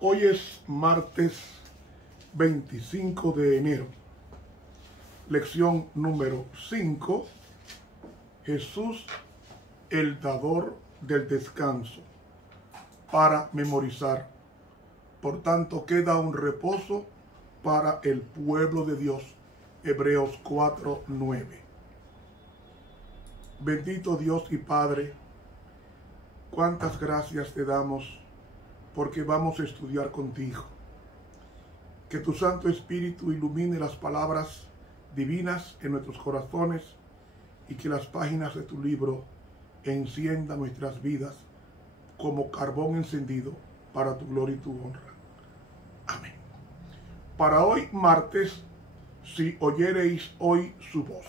Hoy es martes 25 de enero. Lección número 5. Jesús, el dador del descanso. Para memorizar. Por tanto, queda un reposo para el pueblo de Dios. Hebreos 4:9. Bendito Dios y Padre, cuántas gracias te damos porque vamos a estudiar contigo. Que tu Santo Espíritu ilumine las palabras divinas en nuestros corazones y que las páginas de tu libro enciendan nuestras vidas como carbón encendido para tu gloria y tu honra. Amén. Para hoy martes, si oyereis hoy su voz.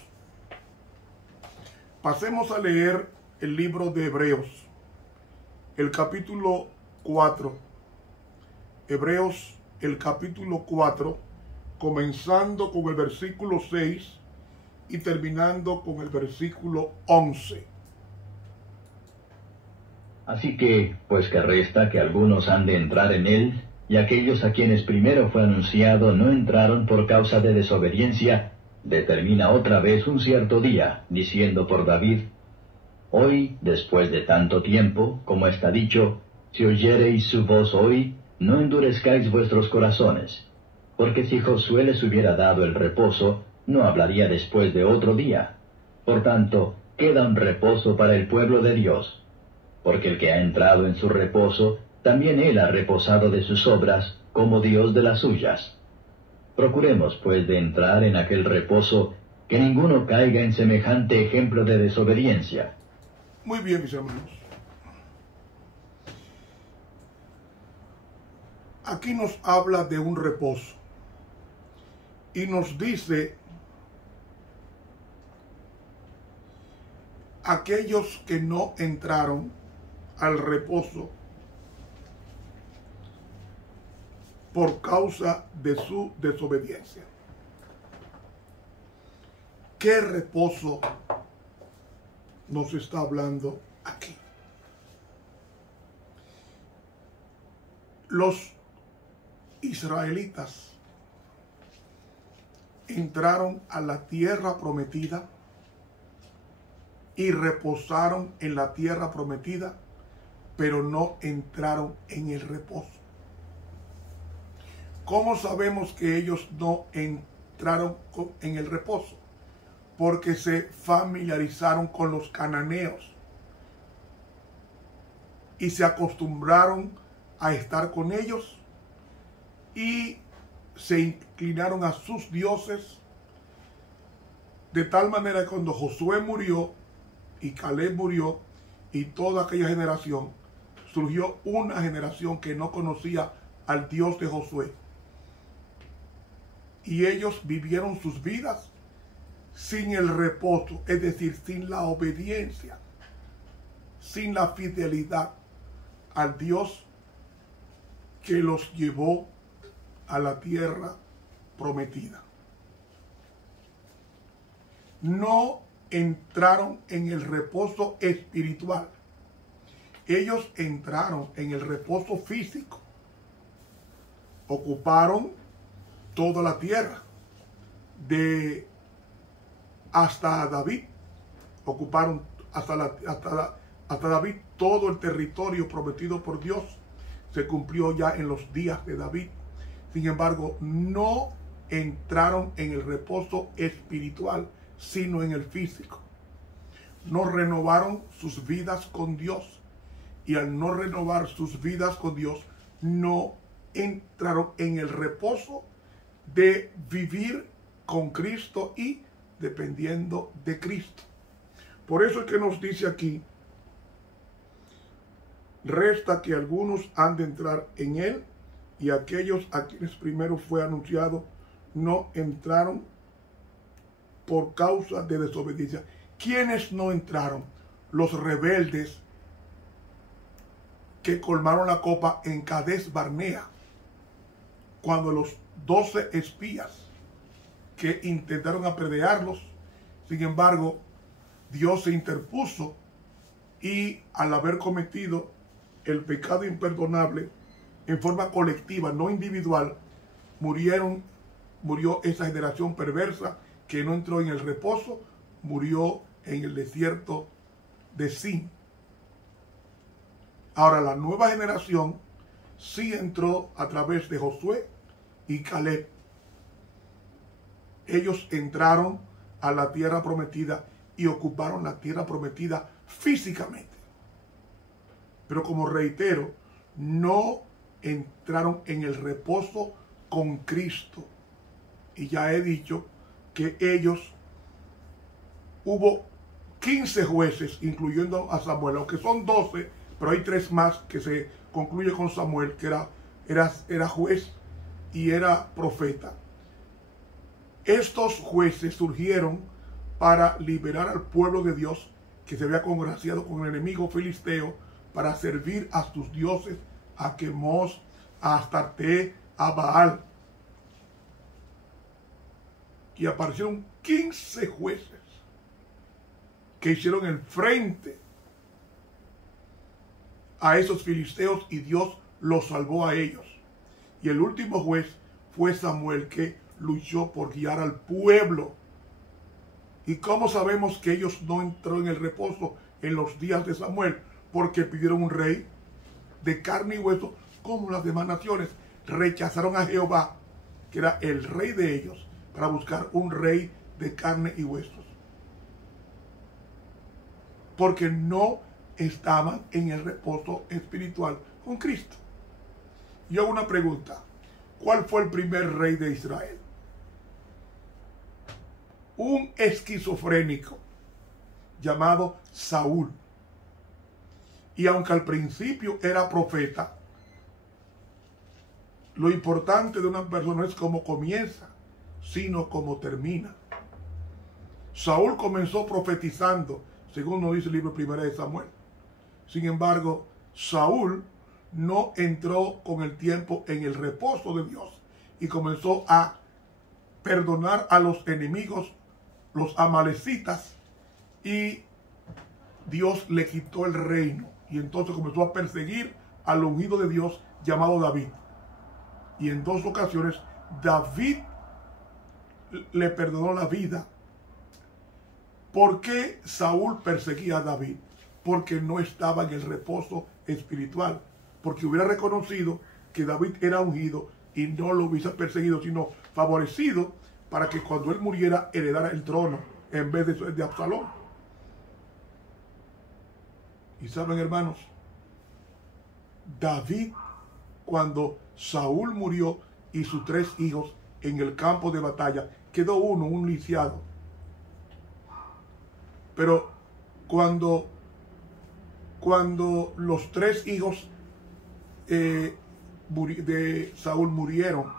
Pasemos a leer el libro de Hebreos, el capítulo 4. Hebreos, el capítulo 4, comenzando con el versículo 6 y terminando con el versículo 11. Así que, pues que resta que algunos han de entrar en él, y aquellos a quienes primero fue anunciado no entraron por causa de desobediencia, determina otra vez un cierto día, diciendo por David: Hoy, después de tanto tiempo, como está dicho, si oyereis su voz hoy, no endurezcáis vuestros corazones. Porque si Josué les hubiera dado el reposo, no hablaría después de otro día. Por tanto, queda un reposo para el pueblo de Dios. Porque el que ha entrado en su reposo, también él ha reposado de sus obras, como Dios de las suyas. Procuremos, pues, de entrar en aquel reposo, que ninguno caiga en semejante ejemplo de desobediencia. Muy bien, mis hermanos. Aquí nos habla de un reposo y nos dice: aquellos que no entraron al reposo por causa de su desobediencia. ¿Qué reposo nos está hablando aquí? Los israelitas entraron a la tierra prometida y reposaron en la tierra prometida, pero no entraron en el reposo. ¿Cómo sabemos que ellos no entraron en el reposo? Porque se familiarizaron con los cananeos y se acostumbraron a estar con ellos y se inclinaron a sus dioses, de tal manera que cuando Josué murió y Caleb murió y toda aquella generación, surgió una generación que no conocía al Dios de Josué. Y ellos vivieron sus vidas sin el reposo, es decir, sin la obediencia, sin la fidelidad al Dios que los llevó a la tierra prometida. No entraron en el reposo espiritual. Ellos entraron en el reposo físico. Ocuparon toda la tierra, hasta David. Ocuparon hasta David todo el territorio prometido por Dios. Se cumplió ya en los días de David. Sin embargo, no entraron en el reposo espiritual, sino en el físico. No renovaron sus vidas con Dios. Y al no renovar sus vidas con Dios, no entraron en el reposo de vivir con Cristo y dependiendo de Cristo. Por eso es que nos dice aquí: resta que algunos han de entrar en él, y aquellos a quienes primero fue anunciado no entraron por causa de desobediencia. ¿Quiénes no entraron? Los rebeldes que colmaron la copa en Cades Barnea, cuando los 12 espías que intentaron apedrearlos, sin embargo, Dios se interpuso y al haber cometido el pecado imperdonable en forma colectiva, no individual, murió esa generación perversa que no entró en el reposo, murió en el desierto de Sin. Ahora la nueva generación sí entró a través de Josué y Caleb. Ellos entraron a la tierra prometida y ocuparon la tierra prometida físicamente. Pero como reitero, no entraron en el reposo con Cristo. Y ya he dicho que hubo 15 jueces, incluyendo a Samuel, aunque son 12, pero hay 3 más que se concluye con Samuel, que era juez y era profeta. Estos jueces surgieron para liberar al pueblo de Dios que se había congraciado con el enemigo filisteo para servir a sus dioses, a Quemos, a Astarte, a Baal. Y aparecieron 15 jueces que hicieron el frente a esos filisteos y Dios los salvó a ellos. Y el último juez fue Samuel, que luchó por guiar al pueblo. ¿Y cómo sabemos que ellos no entraron en el reposo en los días de Samuel? Porque pidieron un rey de carne y hueso, como las demás naciones. Rechazaron a Jehová, que era el rey de ellos, para buscar un rey de carne y huesos. Porque no estaban en el reposo espiritual con Cristo. Yo hago una pregunta. ¿Cuál fue el primer rey de Israel? Un esquizofrénico llamado Saúl. Y aunque al principio era profeta, lo importante de una persona no es cómo comienza, sino cómo termina. Saúl comenzó profetizando, según nos dice el libro 1 de Samuel. Sin embargo, Saúl no entró con el tiempo en el reposo de Dios y comenzó a perdonar a los enemigos, los amalecitas, y Dios le quitó el reino. Y entonces comenzó a perseguir al ungido de Dios llamado David. Y en 2 ocasiones David le perdonó la vida. ¿Por qué Saúl perseguía a David? Porque no estaba en el reposo espiritual. Porque hubiera reconocido que David era ungido y no lo hubiese perseguido, sino favorecido para que cuando él muriera heredara el trono en vez de Absalón. Y saben, hermanos, David, cuando Saúl murió y sus 3 hijos en el campo de batalla, quedó un lisiado. Pero cuando los 3 hijos de Saúl murieron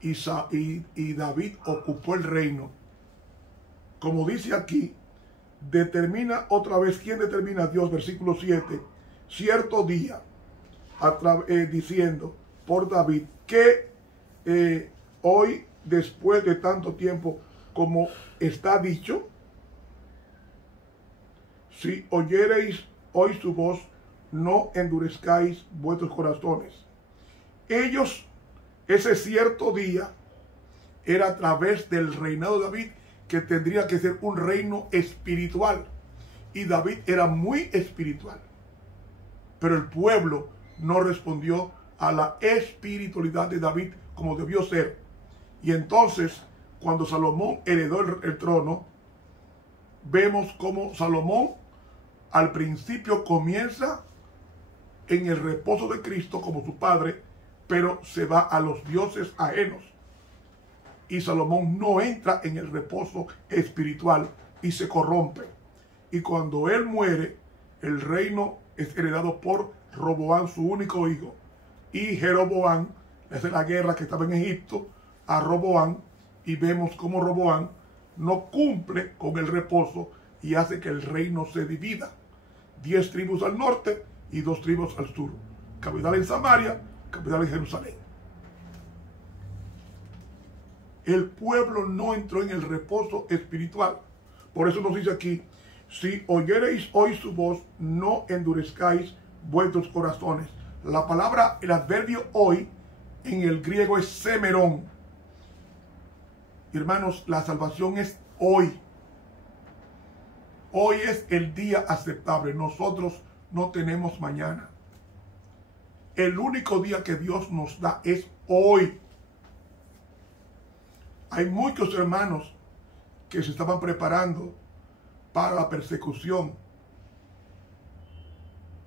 y David ocupó el reino, como dice aquí, determina otra vez. ¿Quién determina? Dios, versículo 7, cierto día, diciendo por David que hoy, después de tanto tiempo, como está dicho, si oyereis hoy su voz, no endurezcáis vuestros corazones. Ellos, ese cierto día, era a través del reinado de David, que tendría que ser un reino espiritual. Y David era muy espiritual. Pero el pueblo no respondió a la espiritualidad de David como debió ser. Y entonces, cuando Salomón heredó el trono, vemos cómo Salomón al principio comienza en el reposo de Cristo como su padre, pero se va a los dioses ajenos. Y Salomón no entra en el reposo espiritual y se corrompe. Y cuando él muere, el reino es heredado por Roboam, su único hijo. Y Jeroboam le hace la guerra que estaba en Egipto a Roboam, y vemos cómo Roboam no cumple con el reposo y hace que el reino se divida. 10 tribus al norte y 2 tribus al sur. Capital en Samaria, capital en Jerusalén. El pueblo no entró en el reposo espiritual. Por eso nos dice aquí, si oyereis hoy su voz, no endurezcáis vuestros corazones. La palabra, el adverbio hoy, en el griego es semerón. Hermanos, la salvación es hoy. Hoy es el día aceptable. Nosotros no tenemos mañana. El único día que Dios nos da es hoy. Hay muchos hermanos que se estaban preparando para la persecución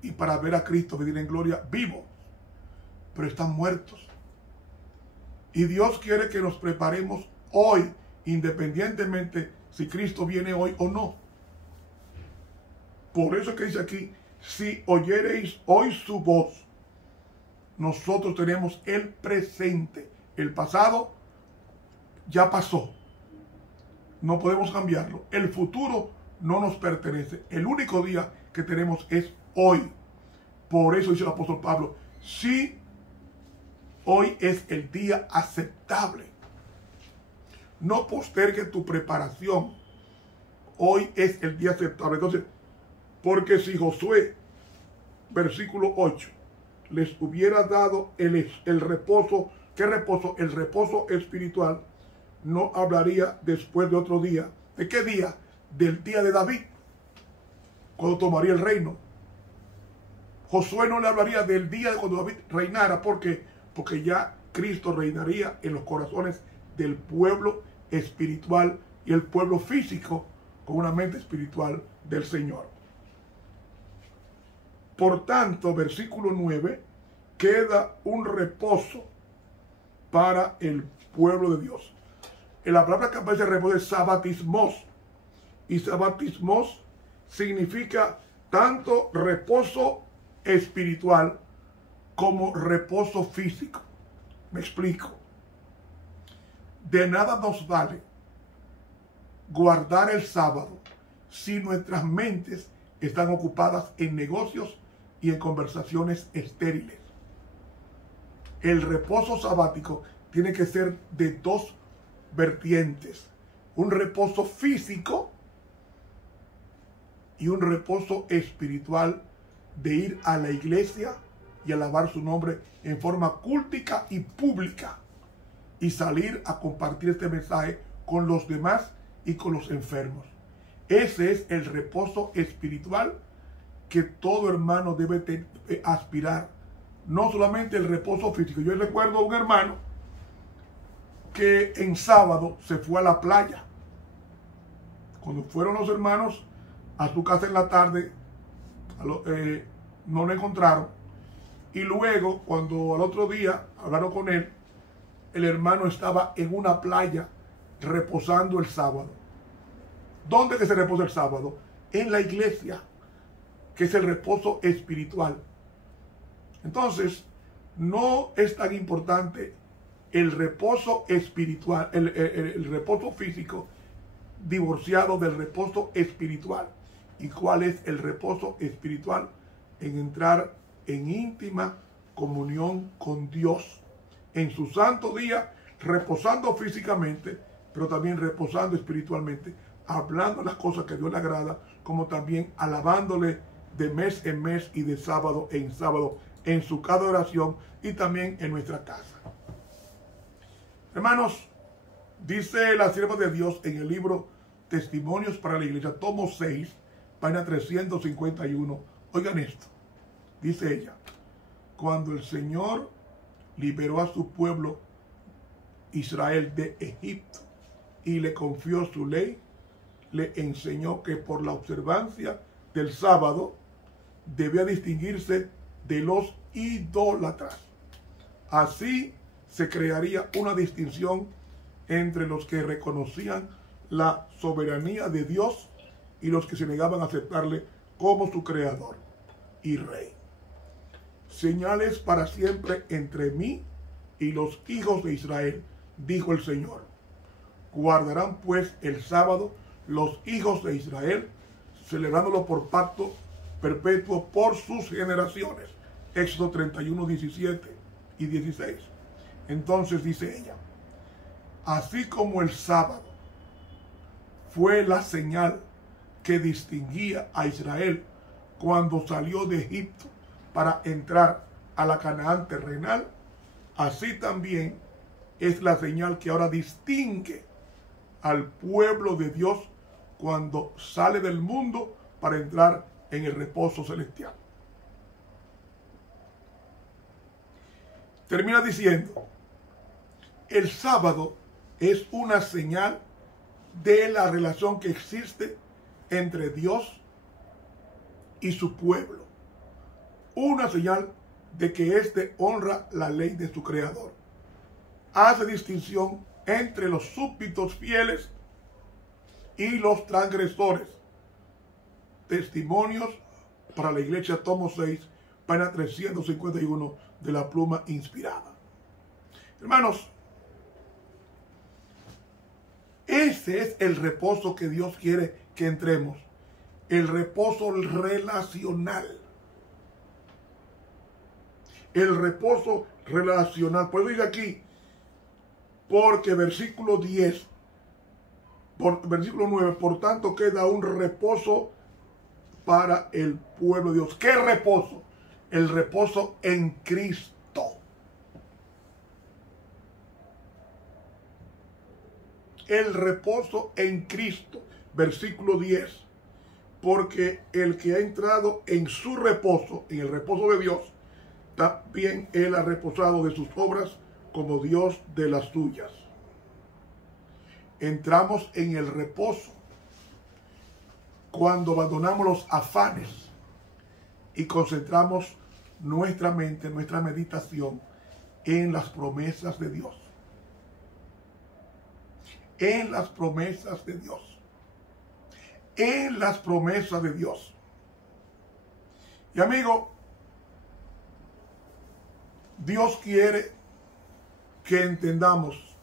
y para ver a Cristo venir en gloria vivo, pero están muertos. Y Dios quiere que nos preparemos hoy, independientemente si Cristo viene hoy o no. Por eso que dice aquí, si oyereis hoy su voz. Nosotros tenemos el presente. El pasado ya pasó. No podemos cambiarlo. El futuro no nos pertenece. El único día que tenemos es hoy. Por eso dice el apóstol Pablo, si hoy es el día aceptable. No postergue tu preparación. Hoy es el día aceptable. Entonces, porque si Josué, versículo 8, les hubiera dado el reposo, ¿qué reposo? El reposo espiritual, no hablaría después de otro día. ¿De qué día? Del día de David, cuando tomaría el reino. Josué no le hablaría del día de cuando David reinara. ¿Por qué? Porque ya Cristo reinaría en los corazones del pueblo espiritual y el pueblo físico con una mente espiritual del Señor. Por tanto, versículo 9, queda un reposo para el pueblo de Dios. En la palabra que aparece reposo es sabatismos. Y sabatismos significa tanto reposo espiritual como reposo físico. Me explico. De nada nos vale guardar el sábado si nuestras mentes están ocupadas en negocios y en conversaciones estériles. El reposo sabático tiene que ser de dos vertientes. Un reposo físico y un reposo espiritual de ir a la iglesia y alabar su nombre en forma cúltica y pública y salir a compartir este mensaje con los demás y con los enfermos. Ese es el reposo espiritual que todo hermano debe aspirar. No solamente el reposo físico. Yo recuerdo a un hermano que en sábado se fue a la playa. Cuando fueron los hermanos a su casa en la tarde, no lo encontraron. Y luego, cuando al otro día hablaron con él, el hermano estaba en una playa reposando el sábado. ¿Dónde que se reposa el sábado? En la iglesia, que es el reposo espiritual. Entonces, no es tan importante el reposo espiritual, el reposo físico, divorciado del reposo espiritual. ¿Y cuál es el reposo espiritual? En entrar en íntima comunión con Dios en su santo día, reposando físicamente, pero también reposando espiritualmente, hablando las cosas que Dios le agrada, como también alabándole de mes en mes y de sábado en sábado en su cada oración y también en nuestra casa. Hermanos, dice la sierva de Dios en el libro Testimonios para la Iglesia, tomo 6, página 351. Oigan esto, dice ella: cuando el Señor liberó a su pueblo Israel de Egipto y le confió su ley, le enseñó que por la observancia del sábado debía distinguirse de los idólatras. Así se crearía una distinción entre los que reconocían la soberanía de Dios y los que se negaban a aceptarle como su creador y rey. Señales para siempre entre mí y los hijos de Israel, dijo el Señor. Guardarán pues el sábado los hijos de Israel, celebrándolo por pacto perpetuo por sus generaciones. Éxodo 31, 17 y 16. Entonces dice ella: así como el sábado fue la señal que distinguía a Israel cuando salió de Egipto para entrar a la Canaán terrenal, así también es la señal que ahora distingue al pueblo de Dios cuando sale del mundo para entrar en el reposo celestial. Termina diciendo, el sábado es una señal de la relación que existe entre Dios y su pueblo. Una señal de que éste honra la ley de su creador. Hace distinción entre los súbditos fieles y los transgresores. Testimonios para la Iglesia, tomo 6, página 351 de la Pluma Inspirada. Hermanos, ese es el reposo que Dios quiere que entremos. El reposo relacional. El reposo relacional. Por eso dice aquí, porque versículo 10, versículo 9, por tanto queda un reposo para el pueblo de Dios. ¿Qué reposo? El reposo en Cristo. El reposo en Cristo. Versículo 10. Porque el que ha entrado en su reposo, en el reposo de Dios, también él ha reposado de sus obras como Dios de las suyas. Entramos en el reposo cuando abandonamos los afanes y concentramos nuestra mente, nuestra meditación en las promesas de Dios. En las promesas de Dios. En las promesas de Dios. Y amigo, Dios quiere que entendamos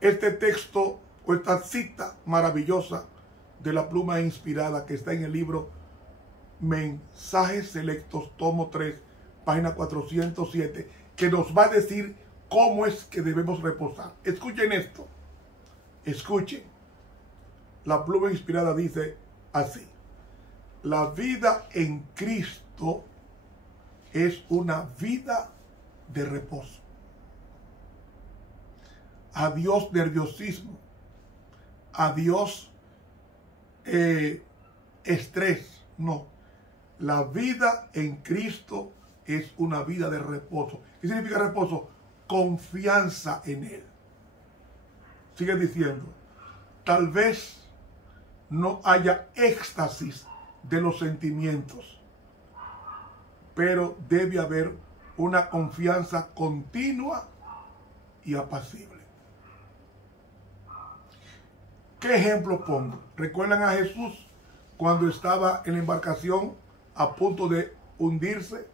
este texto o esta cita maravillosa de la Pluma Inspirada que está en el libro Mensajes Selectos, tomo 3, página 407, que nos va a decir cómo es que debemos reposar. Escuchen esto. Escuchen. La Pluma Inspirada dice así: la vida en Cristo es una vida de reposo. Adiós nerviosismo, adiós estrés. No, la vida en Cristo es una vida de reposo. ¿Qué significa reposo? Confianza en Él. Sigue diciendo, tal vez no haya éxtasis de los sentimientos, pero debe haber una confianza continua y apacible. ¿Qué ejemplo pongo? ¿Recuerdan a Jesús cuando estaba en la embarcación a punto de hundirse?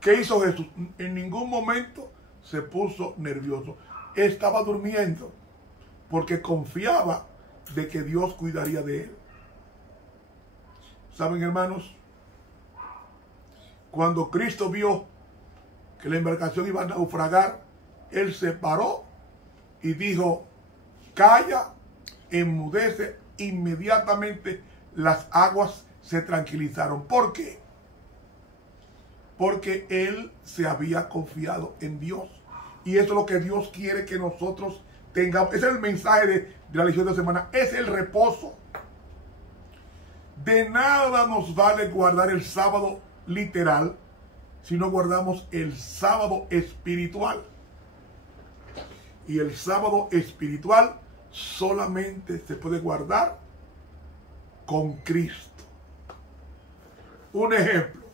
¿Qué hizo Jesús? En ningún momento se puso nervioso. Estaba durmiendo porque confiaba de que Dios cuidaría de él. ¿Saben, hermanos? Cuando Cristo vio que la embarcación iba a naufragar, Él se paró y dijo, calla, enmudece. Inmediatamente las aguas se tranquilizaron. ¿Por qué? Porque Él se había confiado en Dios. Y eso es lo que Dios quiere que nosotros tengamos. Ese es el mensaje de la lección de semana. Es el reposo. De nada nos vale guardar el sábado literal si no guardamos el sábado espiritual. Y el sábado espiritual solamente se puede guardar con Cristo. Un ejemplo.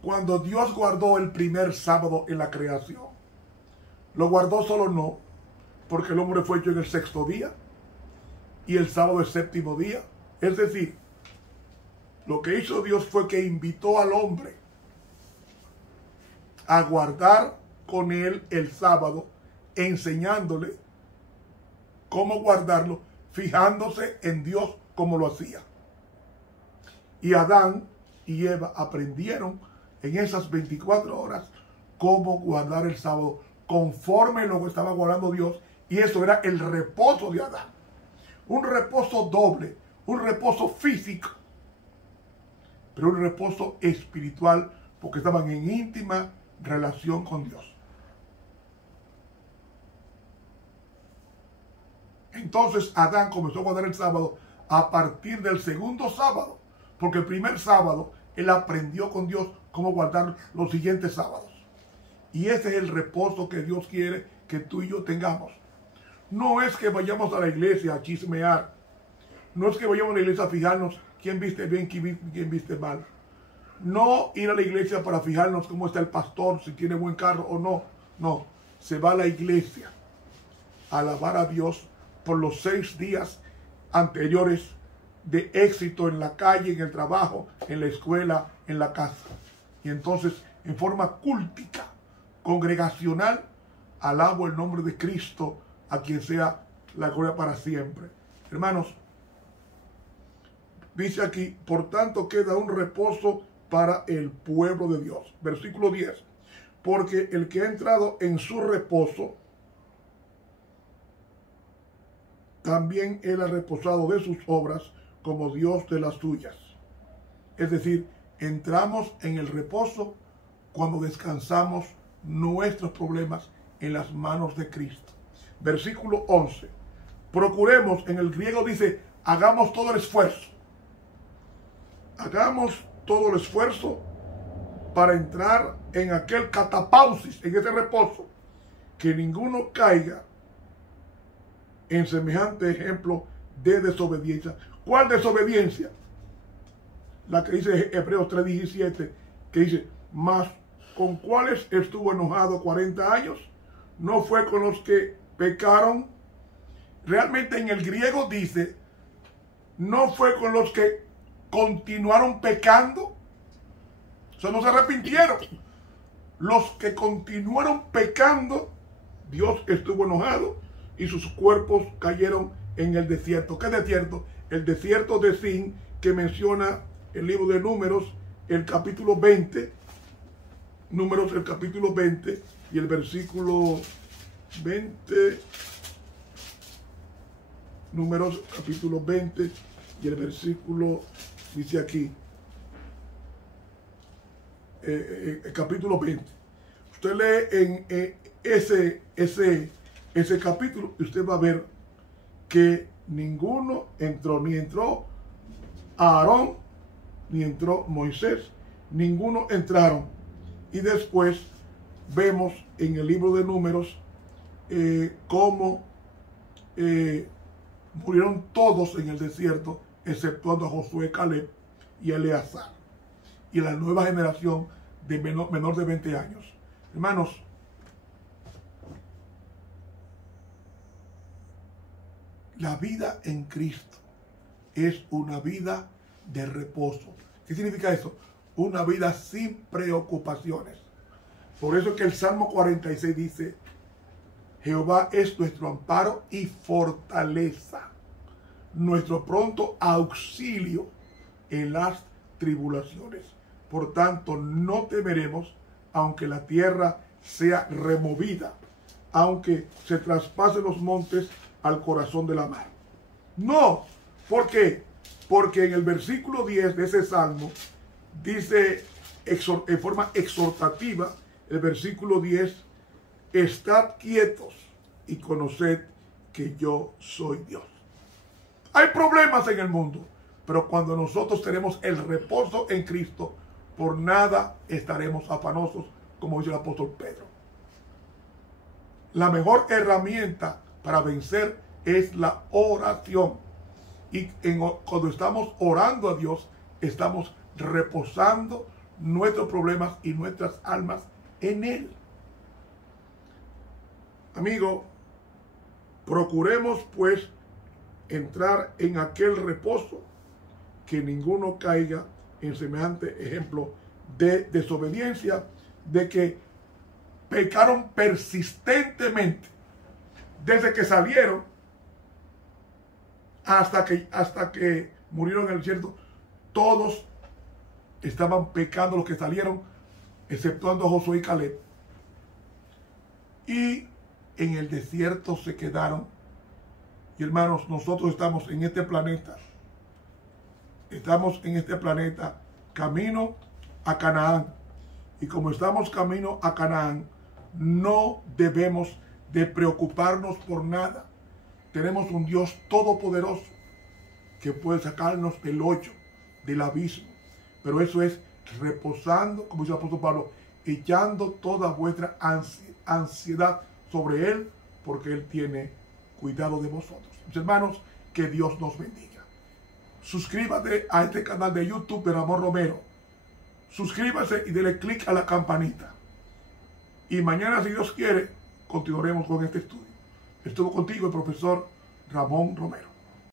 Cuando Dios guardó el primer sábado en la creación, lo guardó solo no, porque el hombre fue hecho en el sexto día y el sábado es séptimo día. Es decir, lo que hizo Dios fue que invitó al hombre a guardar con él el sábado, enseñándole cómo guardarlo, fijándose en Dios como lo hacía. Y Adán y Eva aprendieron en esas 24 horas cómo guardar el sábado conforme lo que estaba guardando Dios, y eso era el reposo de Adán. Un reposo doble, un reposo físico, pero un reposo espiritual, porque estaban en íntima relación con Dios. Entonces Adán comenzó a guardar el sábado a partir del segundo sábado, porque el primer sábado él aprendió con Dios cómo guardar los siguientes sábados. Y ese es el reposo que Dios quiere que tú y yo tengamos. No es que vayamos a la iglesia a chismear, no es que vayamos a la iglesia a fijarnos quién viste bien, quién viste mal. No ir a la iglesia para fijarnos cómo está el pastor, si tiene buen carro o no. No, se va a la iglesia a alabar a Dios por los 6 días anteriores de éxito en la calle, en el trabajo, en la escuela, en la casa. Y entonces, en forma cúltica, congregacional, alabo el nombre de Cristo, a quien sea la gloria para siempre. Hermanos, dice aquí, por tanto queda un reposo para el pueblo de Dios. Versículo 10. Porque el que ha entrado en su reposo, también él ha reposado de sus obras como Dios de las suyas. Es decir, entramos en el reposo cuando descansamos nuestros problemas en las manos de Cristo. Versículo 11. Procuremos, en el griego dice, hagamos todo el esfuerzo. Hagamos todo el esfuerzo para entrar en aquel catapausis, en ese reposo, que ninguno caiga en semejante ejemplo de desobediencia. ¿Cuál desobediencia? La que dice Hebreos 3:17, que dice, mas ¿con cuáles estuvo enojado 40 años? ¿No fue con los que pecaron? Realmente en el griego dice, no fue con los que continuaron pecando. O sea, no se arrepintieron. Los que continuaron pecando, Dios estuvo enojado y sus cuerpos cayeron en el desierto. ¿Qué desierto? El desierto de Sin, que menciona el libro de Números, el capítulo 20. Números, el capítulo 20 y el versículo 20. Números, capítulo 20 y el versículo, dice aquí, el capítulo 20. Usted lee en ese capítulo y usted va a ver que ninguno entró, ni entró Aarón, ni entró Moisés, ninguno entraron. Y después vemos en el libro de Números cómo murieron todos en el desierto, exceptuando a Josué, Caleb y Eleazar, y la nueva generación de menor de 20 años. Hermanos, la vida en Cristo es una vida de reposo. ¿Qué significa eso? Una vida sin preocupaciones. Por eso es que el Salmo 46 dice, Jehová es nuestro amparo y fortaleza, nuestro pronto auxilio en las tribulaciones. Por tanto, no temeremos, aunque la tierra sea removida, aunque se traspasen los montes al corazón de la mar. No, ¿por qué? Porque en el versículo 10 de ese salmo dice en forma exhortativa, el versículo 10, estad quietos y conoced que yo soy Dios. Hay problemas en el mundo, pero cuando nosotros tenemos el reposo en Cristo, por nada estaremos afanosos, como dice el apóstol Pedro. La mejor herramienta para vencer es la oración. Y cuando estamos orando a Dios, estamos reposando nuestros problemas y nuestras almas en Él. Amigo, procuremos pues entrar en aquel reposo, que ninguno caiga en semejante ejemplo de desobediencia, de que pecaron persistentemente desde que salieron hasta que murieron en el desierto. Todos estaban pecando los que salieron, exceptuando a Josué y Caleb. Y en el desierto se quedaron. Y hermanos, nosotros estamos en este planeta estamos en este planeta camino a Canaán. Y como estamos camino a Canaán, no debemos de preocuparnos por nada. Tenemos un Dios todopoderoso que puede sacarnos del hoyo, del abismo. Pero eso es reposando, como dice el apóstol Pablo, echando toda vuestra ansiedad sobre Él, porque Él tiene cuidado de vosotros. Mis hermanos, que Dios nos bendiga. Suscríbete a este canal de YouTube de Ramón Romero. Suscríbase y dele clic a la campanita. Y mañana, si Dios quiere, continuaremos con este estudio. Estuvo contigo el profesor Ramón Romero.